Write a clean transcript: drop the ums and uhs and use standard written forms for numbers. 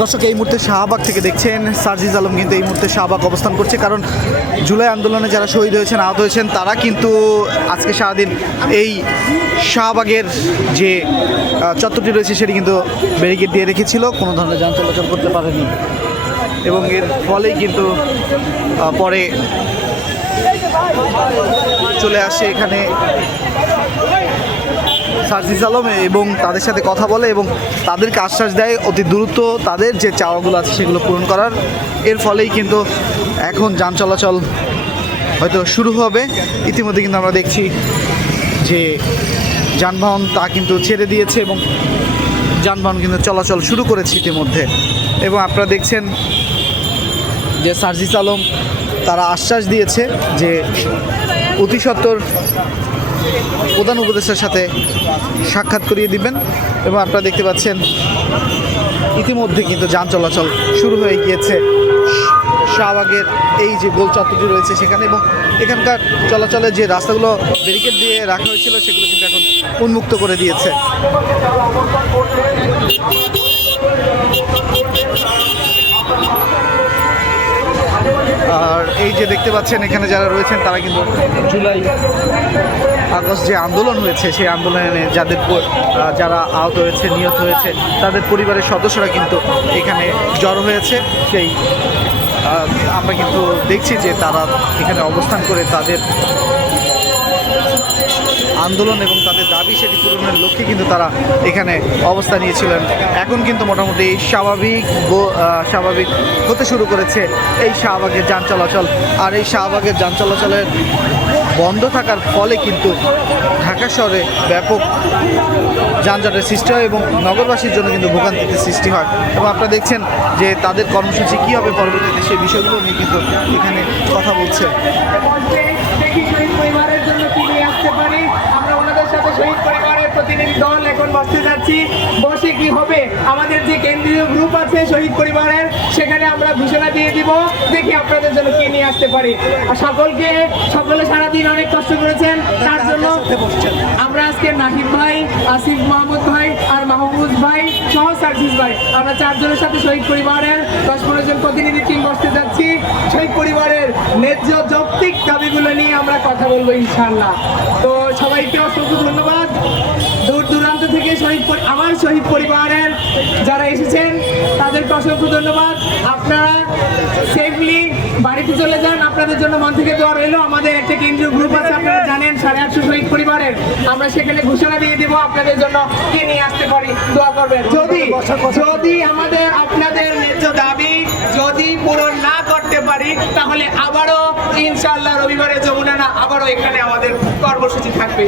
দর্শক, এই মুহূর্তে শাহবাগ থেকে দেখছেন সার্জিস আলম কিন্তু এই মুহূর্তে শাহবাগ অবস্থান করছে, কারণ জুলাই আন্দোলনে যারা শহীদ হয়েছেন, আহত হয়েছেন, তারা কিন্তু আজকে সারাদিন এই শাহবাগের যে চত্বরটি রয়েছে সেটি কিন্তু ব্যারিকেড দিয়ে রেখেছিল, কোনো ধরনের যান চলাচল করতে পারেনি এবং এর ফলেই কিন্তু পরে চলে আসে এখানে সার্জিস আলম এবং তাদের সাথে কথা বলে এবং তাদেরকে আশ্বাস দেয় অতি দ্রুত তাদের যে চাওয়াগুলো আছে সেগুলো পূরণ করার। এর ফলেই কিন্তু এখন যান চলাচল হয়তো শুরু হবে। ইতিমধ্যে কিন্তু আমরা দেখছি যে যানবাহন তা কিন্তু ছেড়ে দিয়েছে এবং যানবাহন কিন্তু চলাচল শুরু করেছে ইতিমধ্যে। এবং আপনারা দেখছেন যে সার্জিস আলম তারা আশ্বাস দিয়েছে যে অতি সত্বর প্রধান উপদেষ্টার সাথে সাক্ষাৎ করিয়ে দিবেন এবং আপনারা দেখতে পাচ্ছেন ইতিমধ্যে কিন্তু যান চলাচল শুরু হয়ে গিয়েছে শাহবাগের এই যে গোল চত্বরটি রয়েছে সেখানে, এবং এখানকার চলাচলের যে রাস্তাগুলো ব্যারিকেড দিয়ে রাখা হয়েছিল সেগুলো কিন্তু এখন উন্মুক্ত করে দিয়েছে। আর এই যে দেখতে পাচ্ছেন এখানে যারা রয়েছেন তারা কিন্তু জুলাই আগস্ট যে আন্দোলন হয়েছে সেই আন্দোলনে যারা আহত হয়েছে, নিহত হয়েছে, তাদের পরিবারের সদস্যরা কিন্তু এখানে জড়ো হয়েছে। সেই আমরা কিন্তু দেখছি যে তারা এখানে অবস্থান করে তাদের আন্দোলন এবং তাদের দাবি সেটি পূরণের লক্ষ্যে কিন্তু তারা এখানে অবস্থান নিয়েছিলেন। এখন কিন্তু মোটামুটি স্বাভাবিক হতে শুরু করেছে এই শাহবাগের যান চলাচল। আর এই শাহবাগের যান চলাচলের বন্ধ থাকার ফলে কিন্তু ঢাকা শহরে ব্যাপক যানজটের সৃষ্টি হয় এবং নগরবাসীর জন্য কিন্তু ভোগান্তিতে সৃষ্টি হয়। এবং আপনারা দেখছেন যে তাদের কর্মসূচি কী হবে পরবর্তীতে সেই বিষয়গুলো নিয়ে কিন্তু এখানে কথা বলছে। শহীদ পরিবারের প্রতিনিধি দল এখন বসতে যাচ্ছি। বসে কি হবে, আমাদের যে কেন্দ্রীয় গ্রুপ আছে শহীদ পরিবারের, সেখানে আমরা ঘোষণা দিয়ে দিব, দেখি আপনাদের জন্য কি নিয়ে আসতে পারি। আর সকলে সারাদিন অনেক কষ্ট করেছেন, তার জন্য আমরা আজকে নাহিদ ভাই, আসিফ মাহমুদ ভাই আর মাহমুদ ভাই সহ সার্জিস ভাই, আমরা চারজনের সাথে শহীদ পরিবারের 10-15 জন প্রতিনিধি টিম বসতে যাচ্ছি। শহীদ পরিবারের ন্যায্য যৌক্তিক দাবিগুলো নিয়ে আমরা কথা বলবো ইনশাআল্লাহ। তো সবাইকে অসংখ্য ধন্যবাদ। দূর দূরান্ত থেকে আমার শহীদ পরিবারের যারা এসেছেন তাদেরকে অসংখ্য ধন্যবাদ। আপনারা সেফলি বাড়িতে চলে যান, আপনাদের জন্য মন থেকে দোয়া রইল। আমাদের একটা কেন্দ্রীয় গ্রুপ আছে, আপনারা জানেন 850 শহীদ পরিবারের, আমরা সেখানে ঘোষণা দিয়ে দিব আপনাদের জন্য কি নিয়ে আসতে পারি, দোয়া করবেন। যদি আমাদের আপনাদের ন্যায্য দাবি যদি পূরণ না করতে পারি তাহলে আবারও ইনশাআল্লাহ রবিবারে যমুনা না আবারও এখানে আমাদের কর্মসূচি থাকবে।